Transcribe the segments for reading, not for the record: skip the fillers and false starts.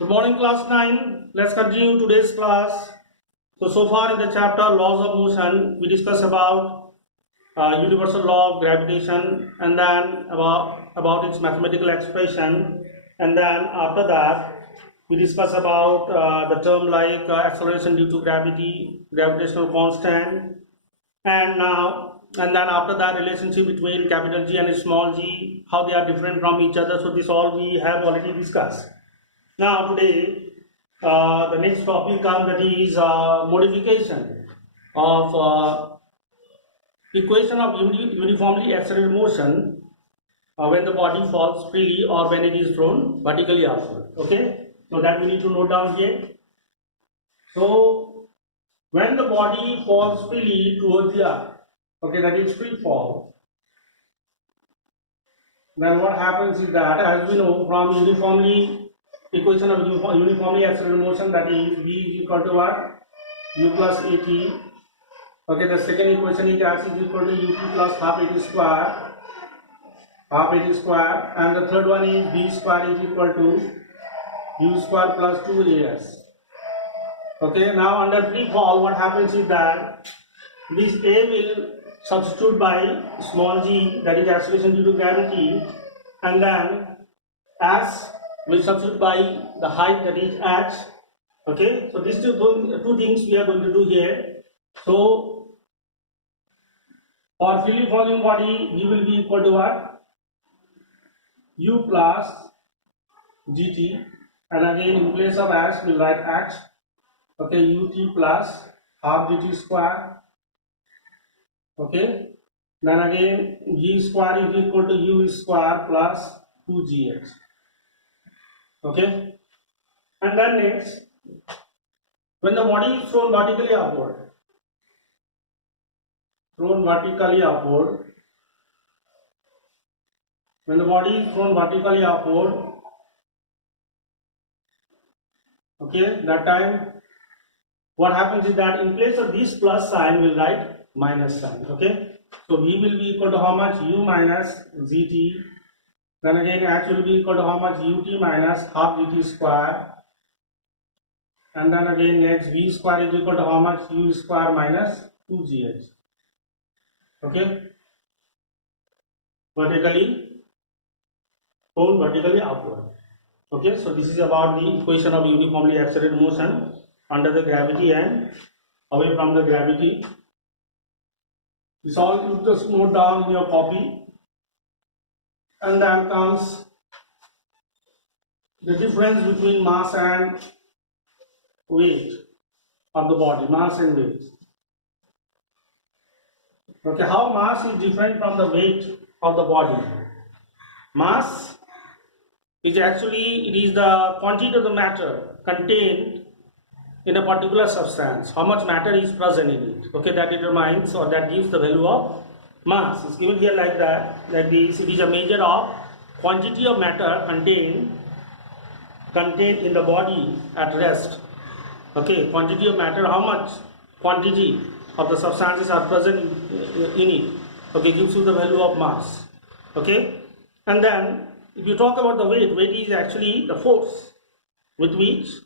Good morning, class 9. Let's continue today's class. So far in the chapter Laws of Motion, we discuss about universal law of gravitation, and then about its mathematical expression, and then after that we discuss about the term like acceleration due to gravity, gravitational constant, and then after that relationship between capital G and small g, how they are different from each other. So this all we have already discussed. Now today the next topic comes, that is modification of equation of uniformly accelerated motion when the body falls freely or when it is thrown vertically upward. Okay, so that we need to note down here. So when the body falls freely towards the earth, okay, that is free fall, then what happens is that, as we know from equation of uniformly accelerated motion, that is v is equal to what? U plus at. Okay, the second equation is x is equal to ut plus half at square, and the third one is b square is equal to u square plus 2as. Okay, now under free fall, what happens is that this a will substitute by small g, that is acceleration due to gravity, and then s will substitute by the height, that is h. Okay, so these two things we are going to do here. So for freely falling body, v will be equal to what? U plus gt, and again in place of h we will write h. Okay, ut plus half gt square. Okay, then again v square is equal to u square plus 2gh. Okay, and then next, when the body is thrown vertically upward, when the body is thrown vertically upward, okay, that time what happens is that in place of this plus sign we will write minus sign. Okay, so v will be equal to how much? U minus gt. Then again h will be equal to how much? Ut minus half gt square, and then again next v square is equal to how much? U square minus 2gh. Okay, vertically upward. Okay, so this is about the equation of uniformly accelerated motion under the gravity and away from the gravity. This all you just note down in your copy. And then comes the difference between mass and weight of the body, mass and weight. Okay, how mass is different from the weight of the body? Mass is actually, it is the quantity of the matter contained in a particular substance, how much matter is present in it. Okay, that determines, or that gives the value of mass. It's given here like that, like this. It is a measure of quantity of matter contained in the body at rest. Okay, quantity of matter, how much quantity of the substances are present in it. Okay, gives you the value of mass. Okay, and then if you talk about the weight is actually the force with which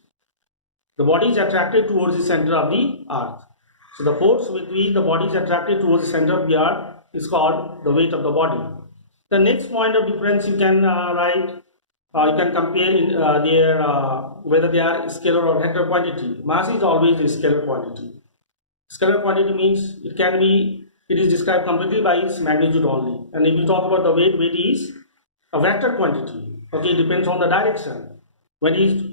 the body is attracted towards the center of the earth. So the force with which the body is attracted towards the center of the earth is called the weight of the body. The next point of difference you can write, you can compare whether they are scalar or vector quantity. Mass is always a scalar quantity. Scalar quantity means it is described completely by its magnitude only. And if you talk about the weight is a vector quantity. Okay, it depends on the direction. When it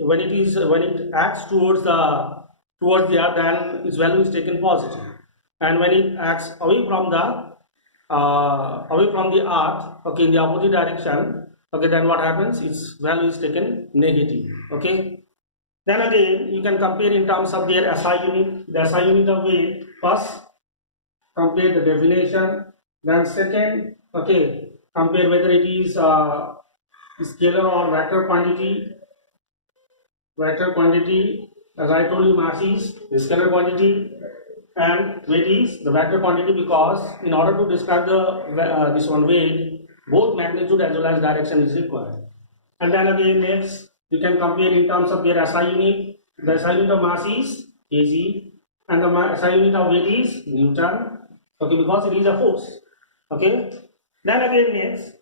acts towards the earth, then its value is taken positive, and when it acts away from the earth, okay, in the opposite direction, okay, then what happens? Its value is taken negative. Okay, then again you can compare in terms of their SI unit. The SI unit of weight, first compare the definition, then second, okay, compare whether it is scalar or vector quantity. Vector quantity, as I told you, mass is the scalar quantity and weight is the vector quantity, because in order to describe this one weight, both magnitude as well as direction is required. And then again next, you can compare in terms of their SI unit. The SI unit of mass is kg and the SI unit of weight is Newton. Okay, because it is a force. Okay. Then again next,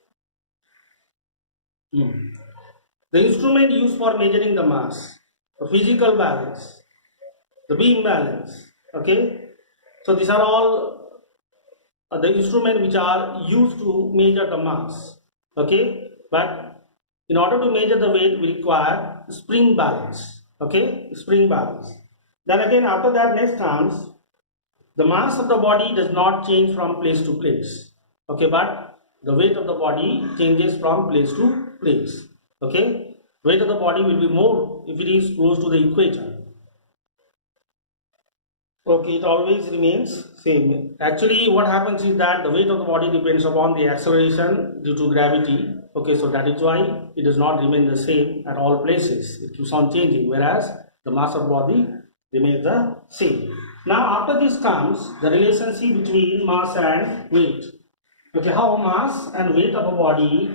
the instrument used for measuring the mass, the physical balance, the beam balance. Okay. So these are all the instruments which are used to measure the mass. Okay. But in order to measure the weight, we require spring balance. Okay, spring balance. Then again, after that, next comes the mass of the body does not change from place to place. Okay, but the weight of the body changes from place to place. Okay, weight of the body will be more if it is close to the equator. Okay, it always remains same. Actually, what happens is that the weight of the body depends upon the acceleration due to gravity. Okay, so that is why it does not remain the same at all places. It keeps on changing, whereas the mass of body remains the same. Now, after this comes the relationship between mass and weight. Okay, how mass and weight of a body,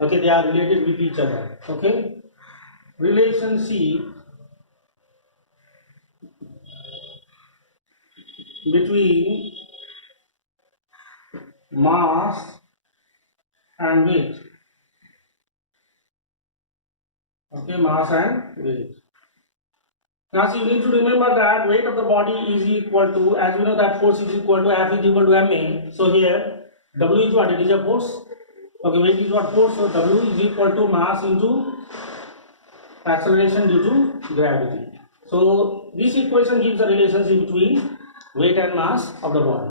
okay, they are related with each other. Okay, relationship between mass and weight. Okay, mass and weight. Now, so you need to remember that weight of the body is equal to, as we know that force is equal to F is equal to ma. So here W is what? It is a force. Okay, weight is what? Force. So W is equal to mass into acceleration due to gravity. So this equation gives the relationship between weight and mass of the body.